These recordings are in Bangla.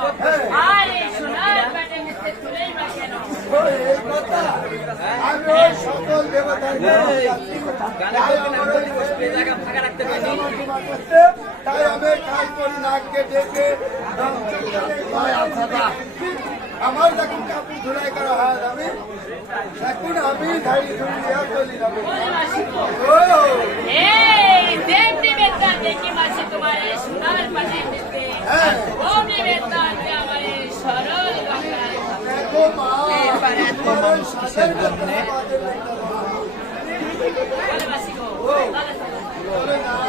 আরে সোনার পাটে মিশতে তুলেই বা কেন? এই কথা আমি ওই সকল দেবতার তাই আমি খাই করি নাককে ডেকে আমার যখন কাপড় ধুলাই করা হয় আমি এখন আমি ধাড়ি ধুলিয়া চলি যাবো। এই দেবী বেতার দেখি মাসি তোমার এই সোনার পাটে মিশতে ওমনি বেতার যে আমার এই সরল গঙ্গায় দেখো মা তোমার সাদের কথা ভালোবাসি গো বলে নাই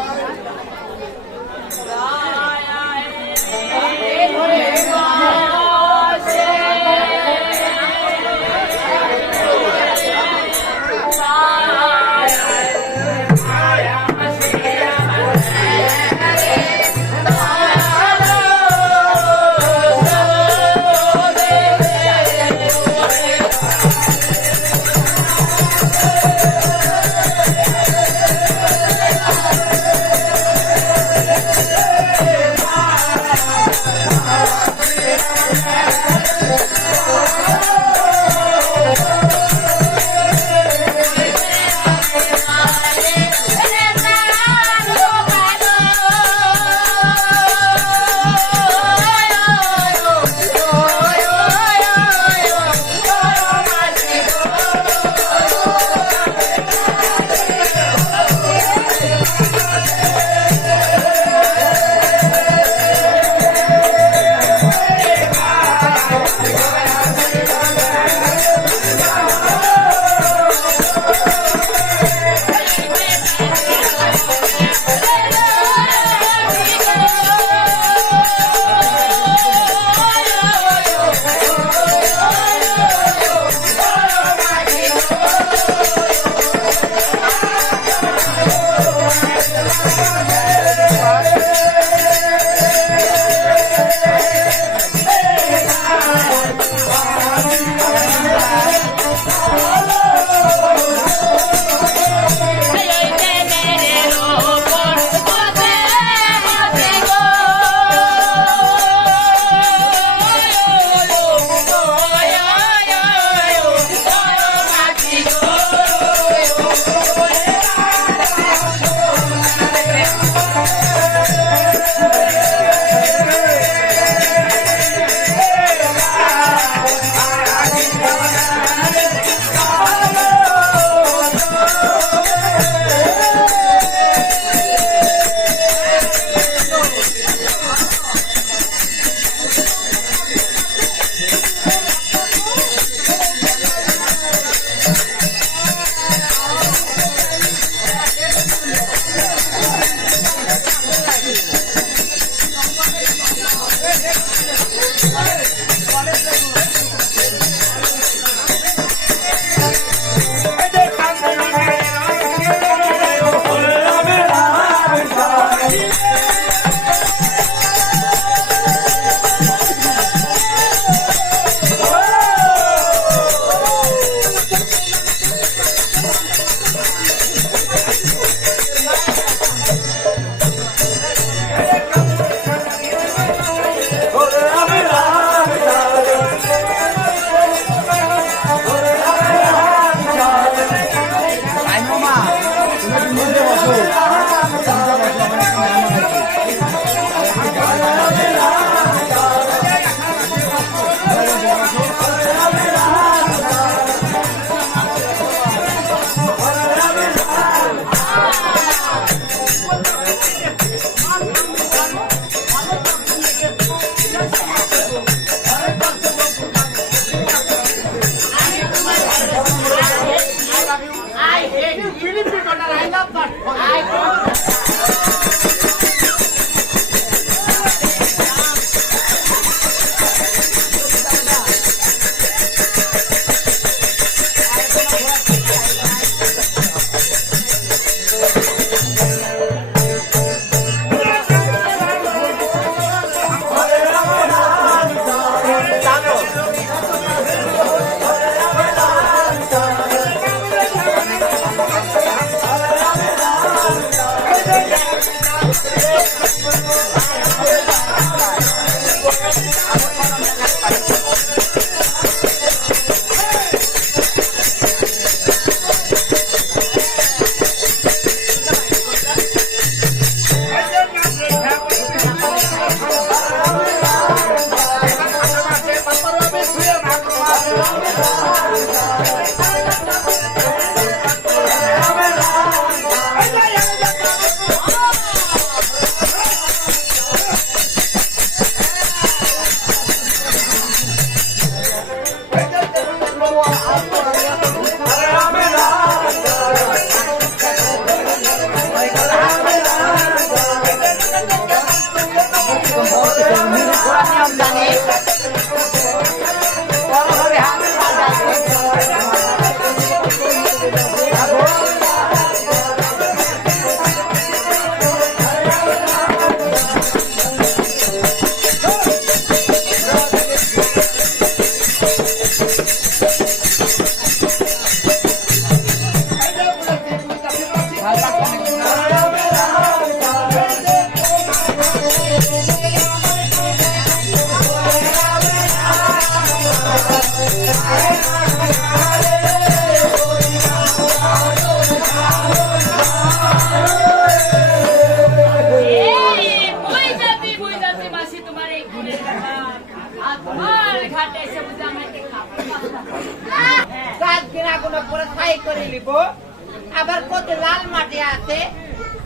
মাটি আছে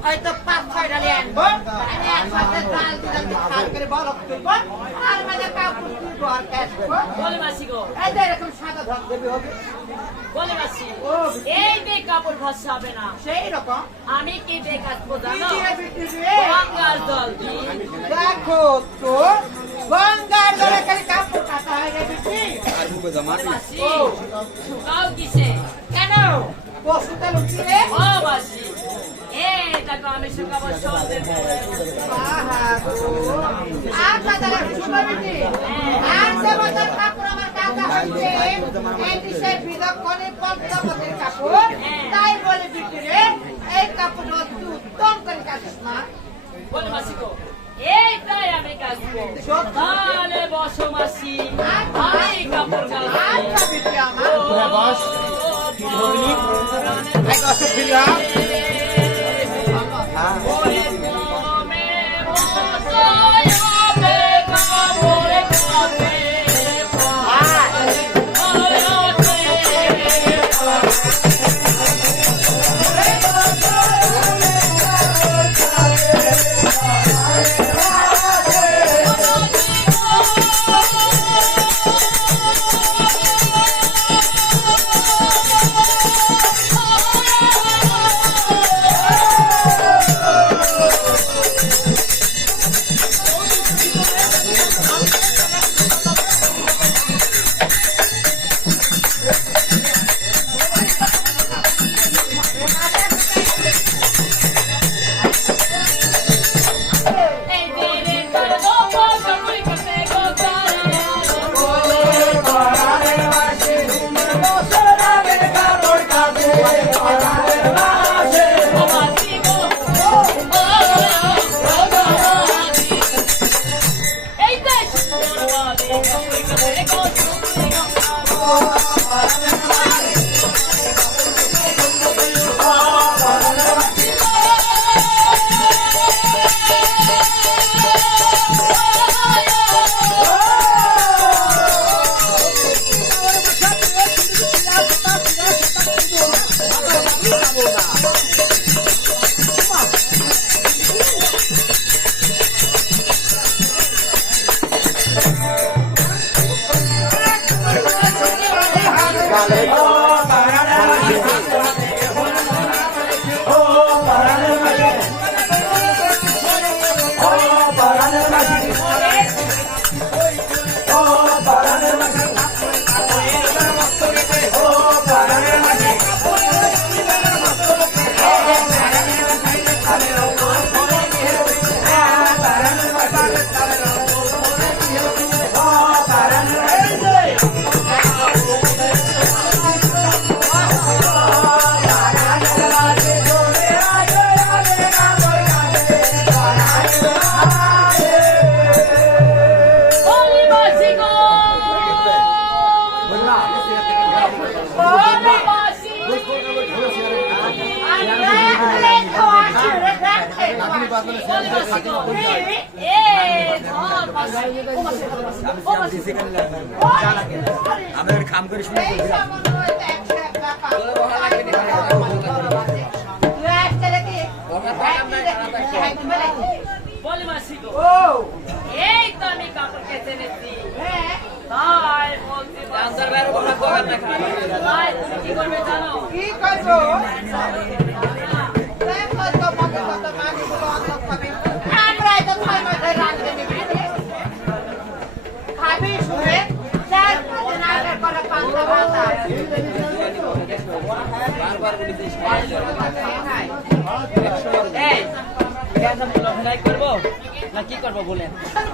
হয়তো 5-6 ডালি আনবো আর একসাথে জাল দিলাম খাল করে বরফ তুলবো আর মানে কাপড় তুলবো আর কাচবো বলে মাসি গো এই যে এরকম সাদা ধর দেবে হবে বলে মাসি এই বে কাপড় ভাসা হবে না সেই রকম আমি কি বে কাচবো জানো কি দিয়ে বিক্রি রে? গঙ্গার জল দি দেখো তো গঙ্গার জলে খালি কাপড় কাটা হয়ে গেছে কি বলে মাসি শুকাও কিসে কেন পশুতে লুকিয়ে ও মাসি এই দেখো আমি শুকাবো সন্ধ্যের বেলায় আচ্ছা তাহলে শুনো বিটি আর যে মতন কাপড় আমার কাটা হয়েছে এই বিষয়ে বিলক্ষণে পদ্মাবতীর কাপড় তাই বলে বিটি রে এই কাপড় তুই উত্তম করে কাটিস না বলে মাসি গো এইটাই আমি কাচবো তাহলে বসো মাসি আমি কাপড় কাচবো আচ্ছা বিটি আমার বস এই কষ্ট ফিরা আমাদের কাম করে শুনে বলে মাসি গো এই তো আমি কাপড় কেচে নিচ্ছি তাই বলতে তাই তুমি কি করবে জানো কি করবো দেখো তো মনে কত মাছগুলো অন্য খাবি আমরাই তো 6 মাসে রাঁধতে নিবি খাবি শুনে 4-5 দিন আগে করে পান্তা ভাতা বারবার বলি দিস এই কেমন অভিনয় করবো না কি করবো বলেন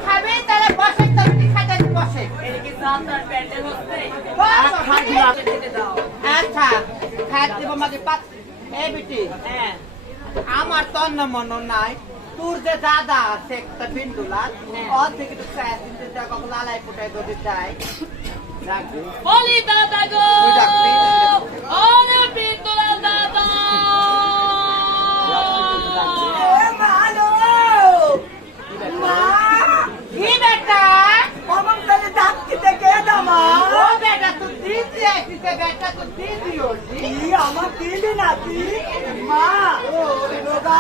খাবি তাহলে বসে তুমি খাতে বসে এটা কি সান্তার প্যান্ডেল হচ্ছে আচ্ছা খাত দিব মাঝে পাত এ বিটি হ্যাঁ আমার তো অন্য মন নাই তোর যে দাদা আছে একটা বিন্দুলা ওর থেকে তো চায় তিনটে টাকা লালাই ফুটাই যদি চাই রাখবি বলি দাদা গো তুই ডাকবি ওরে বিন্দুলাল দাদা ভালো মা কি বেটা কমন করে ডাকতে কে দামা ও বেটা তুই দিতে দিতে বেটা তো দিদি ওটি কি আমার দিদি নাকি মা দাদা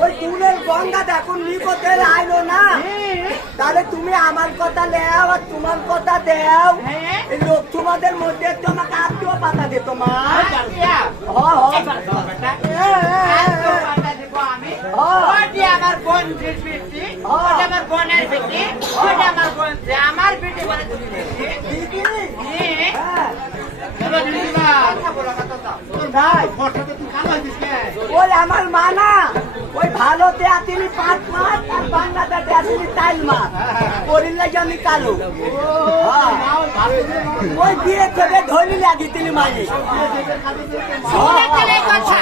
ওই তুলের গঙ্গা দেখুন নিকটের আইলো না তাহলে তুমি আমার কথা লেও আর তোমার কথা দেও হ্যাঁ। এই লোক তোমাদের মধ্যে তোমাকে আত্মীয় পাতা দে তোমার আমার বোন বেটি আমার বোনের বেটি আমার বোন আমার বেটি বলে তুমি দিদি হ্যাঁ। হ্যাঁ কথা বলো কথা দাও ভাই তুই কালো হইছিস কে ওই আমার মা না ওই ভালোতে আসিনি 5 মাস আর বাংলাদেশে আসিনি 4 মাস করিল লাগে আমি কালো ওই বিয়ে থেকে ধরি লাগি তিনি মানে শুনে চলে কথা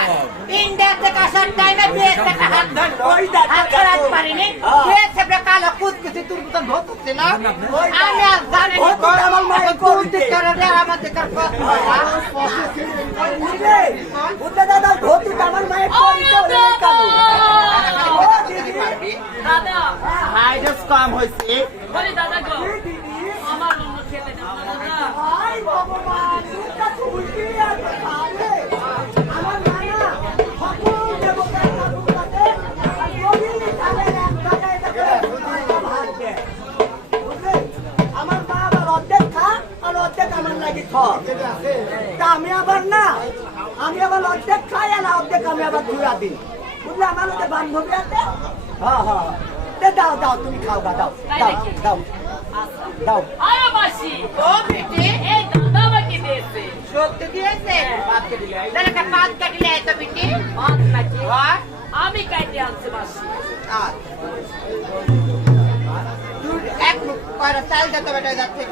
ইন্ডিয়া থেকে আসার টাইমে বিয়ে থেকে হাত ধরলো ওই দেখো, হাত ধরাতে দেখো। পারিনি হ্যাঁ। বিয়ে থেকে কালো কুচকুচি তোর মতন ধরতে না ওই আমি আর জানি না ধরতে আমার মায়ের করতে। করে আমাদের কথা বুঝলে বুঝলে দাদা ধরতে আমার মায়ের পরিচয় হলে কালো ও দিদি দাদা হাইডস কম হইছে বলি দাদা গো দিদি আমার অন্য খেতে দাও না দাদা আই ভগবান দুটা চুলকি আর তাহলে আমার মানা সকল দেবতার কাছে আর রবি তাদের এক জায়গায় দেখে ভাগ দেয় বুঝলে আমার মা আবার অর্ধেক খা আর অর্ধেক আমার লাগে খাওয়া তা আমি আবার না আমি আবার অর্ধেক খাই আর অর্ধেক আমি আবার ধুয়া দিই বুঝলে আমার ওদের বান্ধবী আছে হ্যাঁ হ্যাঁ দাও দাও তুমি খাও দাও দাও দাও দাও আরে মাসি ও বেটি এই দাদা আমাকে দিয়েছে সত্যি দিয়েছে পাত কেটে তাহলে একটা পাত কাটলে এত বেটি ভাত নাকি আর আমি কাইতে আনছি মাসি তুই এক মুখ কয়টা চাল দিতে বেটা যাচ্ছে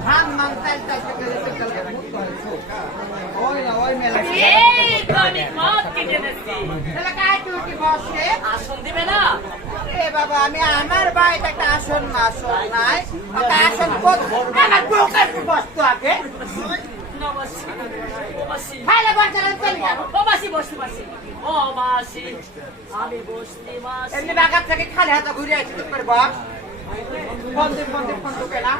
ধান মান চাল চাল ওই না ওই মেলা এই তো আমি ভাত কেটে এনেছি তাহলে কায় তুই বসে আসন দিবে না এ বাবা আমি আমার বাড়িতে একটা আসন নাই একটা আসন আমার বউকে বসতো আগে না মাসি ও মাসি খাইলে বাচ্চারা চলে গেল ও মাসি বসতে মাসি ও মাসি আমি বসতে মাসি এমনি বাগান থেকে খালি হাতে ঘুরে আসি তুই করে বস বন্ধু ফোন ঢুকে না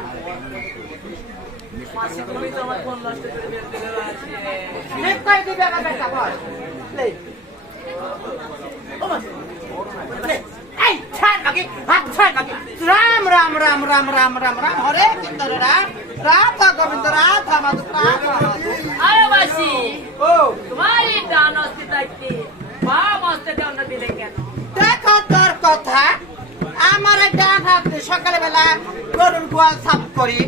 মাসি তুমি তো আমার ফোন নষ্ট করে বের করে রাখছি ঠিক করে দিবে আমার বেটা বস ও মাসি এই ছাড় বাকি হাত ছাড় বাকি রাম রাম রাম রাম রাম রাম রাম হরে কৃষ্ণ রাম রাধা গোবিন্দ রাধা মাধু রাধা মাধু আরে মাসি ও তোমারই ডান হস্তে থাকতে বাম হস্তে দণ্ড দিলে কেন দেখো তোর কথা আমার এই ডান হাত দিয়ে সকালবেলা গরুর গোয়াল সাফ করি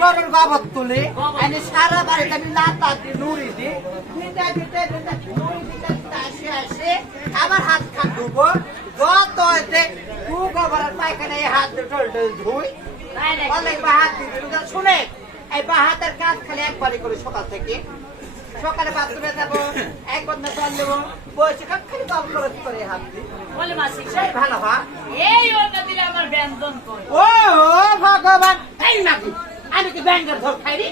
গরুর গোবর তুলি আমি সারা বাড়িতে আমি লাতা দিই নুড়ি দিই দিতে নুড়ি দিতে আসে আবার হাত খান ধুবো যত হয়েছে কু গোবরের পায়খানা এই হাত দিয়ে টল ধুই তাই নাকি অনেক বা হাত দিয়ে শুনে এই বা হাতের কাজ খালি একবারই করি সকাল থেকে সকালে বাথরুমে যাবো এক বন্ধা জল দেবো বসে খালি জল খরচ করে হাত দিই বলে মাসি সেই ভালো হয় এই অন্য দিলে আমার ব্যঞ্জন কই ও ভগবান এই নাকি আমি কি ব্যাংকের ধর খাইনি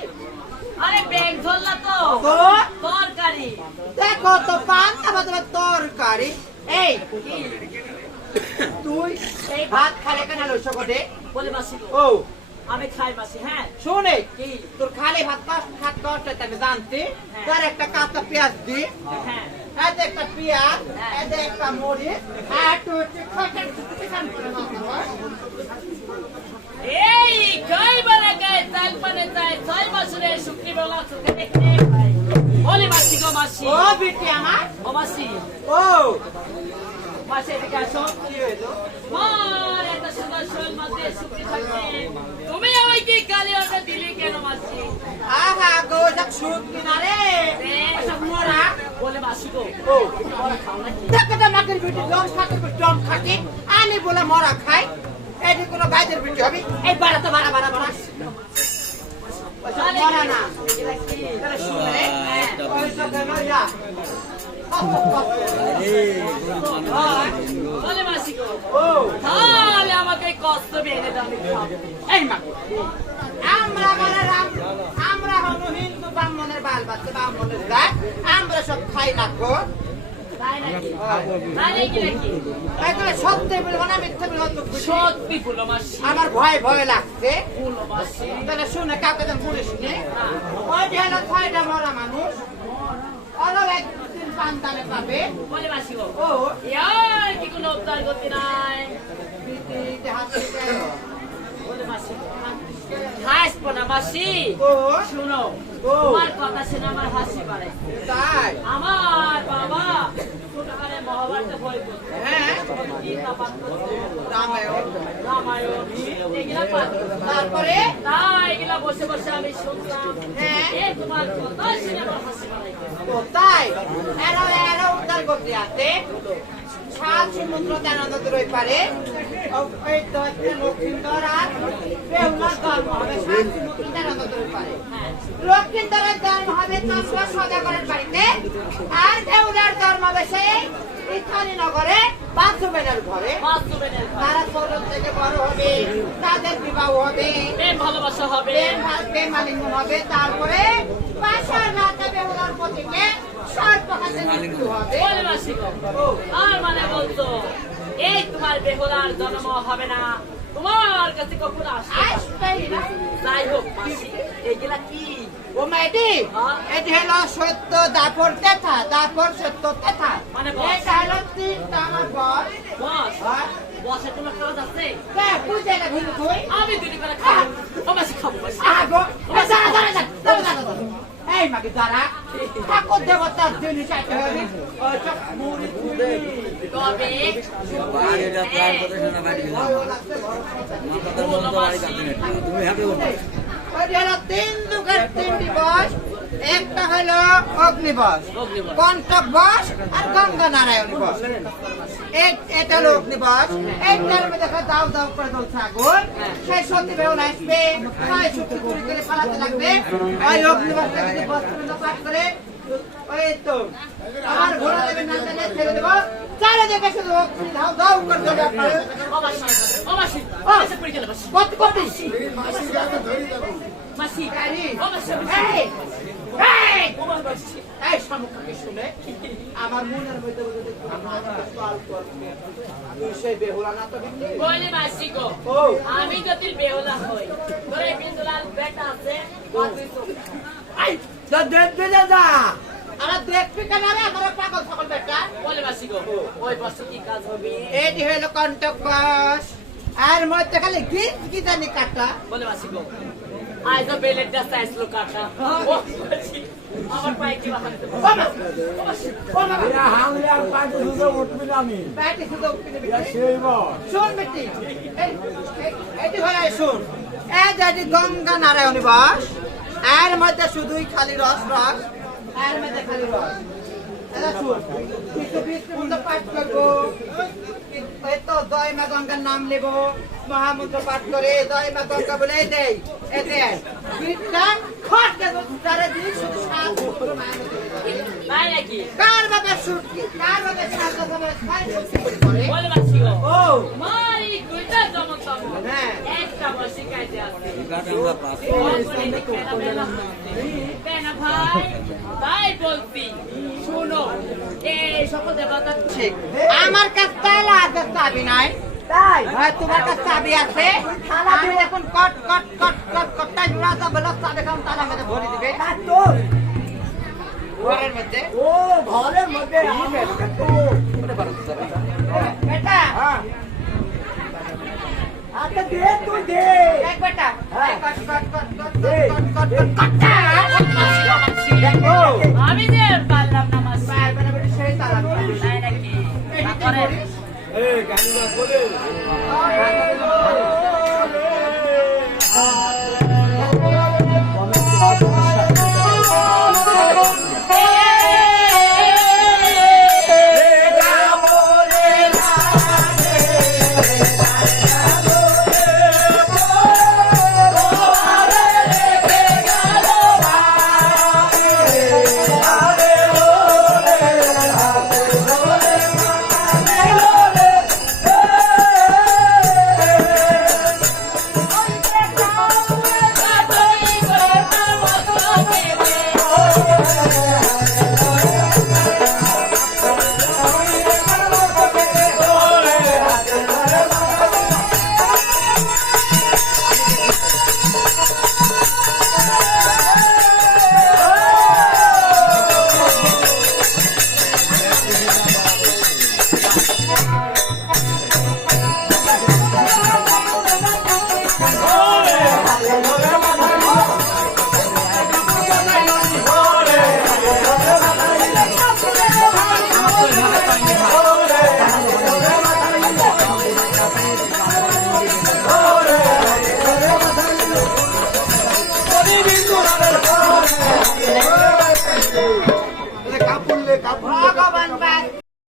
আরে ব্যাগ ধরলা তো তো তরকারি দেখো তো পান আমাদের তরকারি এই তুই এই ভাত খালে কেন লইছো কোটে বলে মাসি গো, ও আমি খাই মাসি হ্যাঁ শুনে কি? তোর খালি ভাত কষ্ট আমি জানতে হ্যাঁ। তার একটা কাঁচা পেঁয়াজ দি হ্যাঁ এতে একটা পেঁয়াজ হ্যাঁ। এতে একটা মরিচ আর একটু চিকেন করে নাও। এই খাই বলে গায়ে চাল পানে চাই 6 বছরের শুকনি বলা চোখে দেখতে পাই বলে মাসি গো মাসি ও বিটি আমার ও মাসি ও মাসি এদিকে আসো কি হইলো মার এত সুন্দর শোল মধ্যে শুকনি থাকতে তুমি আমাকে কালি অর্ডার দিলি কেন মাসি আহা গো সব সুদ কিনারে সব মোরা বলে মাসি গো ও তোমরা খাও নাকি দেখো তো মাকের বিটি দম খাকি আমি বলে মরা খাই এটি কোনো গাইদের বিটি হবে এই বাড়া তো বাড়া মরা না তাহলে শুনে ওই সব লইয়া বলে মাসি গো ও তাহলে আমাকে কষ্ট এনে দাও আমি খাবো এই মা আমরা হলো হিন্দু ব্রাহ্মণের বাল বাচ্চা ব্রাহ্মণের গায়ে আমরা সব খাই না গো তাই নাকি তাই নাকি নাকি এগুলো সত্যি বলবো না মিথ্যে বলবো তো খুশি সত্যি বলো মাসি আমার ভয় ভয় লাগছে বলো মাসি তাহলে শুনে কাউকে যেন বলে শুনে ওই যে হলো 6টা মরা মানুষ ওরা একদিন পান্তালে পাবে বলে মাসি গো ও ইয়ার কি কোনো উদ্ধার করতে নাই বিটিতে হাসছে বলে মাসি হাসবো না মাসি ও শুনো ও। তোমার কথা শুনে আমার হাসি পারে তাই আমার বাবা ছোটকালে মহাভারতে বই করতো হ্যাঁ গীতা পাঠ করতো রামায়ণ রামায়ণ এগুলা পাঠ করতো। তারপরে তাই এগুলা বসে বসে আমি শুনতাম হ্যাঁ। এই তোমার কথা শুনে আমার হাসি পারে ও তাই এরা এরা উদ্ধার করতে আসে সাত সমুদ্র তেরো নদীর ওই পারে ওই তো একটা লক্ষ্মীন্দর আর বেহুলার ধর্ম হবে সাত সমুদ্র তেরো নদীর ওই পারে লক্ষ্মীন্দরের ধর্ম হবে চন্দ্র সদাগরের বাড়িতে আর বেহুলার ধর্ম হবে সেই ইথানি নগরে বাসুবেনের ঘরে বাস্তবের তারা ছোট থেকে বড় হবে তাদের বিবাহ হবে প্রেম ভালোবাসা হবে প্রেমালিঙ্গন হবে তারপরে পাশার রাতে বেহুলার পতিকে সর্পঘাতে মৃত্যু হবে বলে মাসি গো আর মানে বলতো এই তোমার বেহুলার জন্ম হবে না তোমার কাছে কখন আসবে আসবেই না। যাই হোক মাসি এগুলা কি ও মেয়েটি হ্যাঁ? এটি হলো সত্য দাপর তেথা দাপর সত্য তেথা মানে বস। এটা হলো তিনটা আমার বস বস হ্যাঁ? বসে তোমার কাজ আছে কে বুঝে না ভিতু তুই আমি দুটি করে খাবো ও মাসি খাবো মাসি আগো ও দাঁড়া দাঁড়া দাঁড়া দাঁড়া দাঁড়া এই মাকে দাঁড়া ঠাকুর দেবতার জিনিস আছে হবে ও চক মুড়ি ফুলি তবে বাড়িটা প্রাণ কথা শোনা বাড়ি বলো মাসি তুমি হ্যাপি করো ওই হলো তিন যুগের তিনটি বস একটা হলো অগ্নিবস অগ্নিবস। কণ্টক বস আর গঙ্গা নারায়ণ বস এটা হলো অগ্নিবস এইটার মধ্যে দেখা দাও দাও করে জ্বলছে আগুন সেই সত্যি বেউন আসবে ছয় সুখী চুরি করে পালাতে লাগবে ওই অগ্নিবসটা যদি বস্ত্র পাঠ করে ওই তো আমার ঘোড়া দেবে না জানে ছেড়ে দেবো চারিদিকে শুধু অগ্নি দাও দাও করে জ্বলবে আপনার ও মাসি ও মাসি ও মাসি পড়ে গেল মাসি কত কত এই মাসির গায়ে ধরে দেবো মাসি গাড়ি ও মাসি এই এই ও মাসি এই সমুখকে শুনে আমার মনের মধ্যে বলতে আমার সওয়াল করবে তুই সেই বেহুলা না তো বিন্দি বলে মাসি গো ও আমি যদি বেহুলা হই তোরে বিন্দুলাল বেটা আছে বাতুই তো আই দা দে দাদা আমার দেখবি কেন রে আমার পাগল সকল বেটা বলে মাসি গো ওই বছর কি কাজ হবে এটি হলো কণ্টক বাস আর মধ্যে খালি কি জানি কাটা বলে মাসি গো আজ তো বেলের ডাস্তা আসলো কাটা ও মাসি আমার পায়ে কি বাহাতে ও মাসি ও মাসি হামলে আর পাঁচ দুটো উঠবি না আমি ব্যাটি শুধু উঠতে সেই বল শুন বেটি এটি হলো শুন এই যে গঙ্গা নারায়ণী বাস এর মধ্যে শুধুই খালি রস রস এর মধ্যে খালি রস এটা শুন কিছু বিষ্ণু পাঠ করবো এই তো জয় মা গঙ্গার নাম নেব মহামন্ত্র পাঠ করে জয় মা গঙ্গা বলে দেই এতে গীতটা খট দেবো তারা দিয়ে শুধু সাত সূত্র মায়ের মধ্যে দেবে। তাই নাকি কার বাবা সুটকি কার বাবা সাত সময় ছয় সূত্র করে বলে মাসি গো ও মারি দুইটা জমতম হ্যাঁ। একটা বসে কাজে আছে গাটা আমরা পাস কেনা ভাই তাই বলছি শুনো এই সকল দেবতা ঠিক আমার কাছে তাহলে আজকে চাবি নাই তাই হ্যাঁ তোমার কাছে চাবি আছে আমি এখন কট কট কট কট কটটা জোড়া তো বলো চাবি খাম তালা মধ্যে ভরে দিবে আর তোর ঘরের মধ্যে ও ঘরের মধ্যে আসবে তো বেটা আচ্ছা দে তুই দে দেখ বেটা হ্যাঁ। কট কট কট কট এই। কট কট কট কটটা দেখো আমি যে পারলাম না মাসি পারবে না বেটা সেই তালা তাই নাকি এই করে করিস এই গাড়িটা বলে ও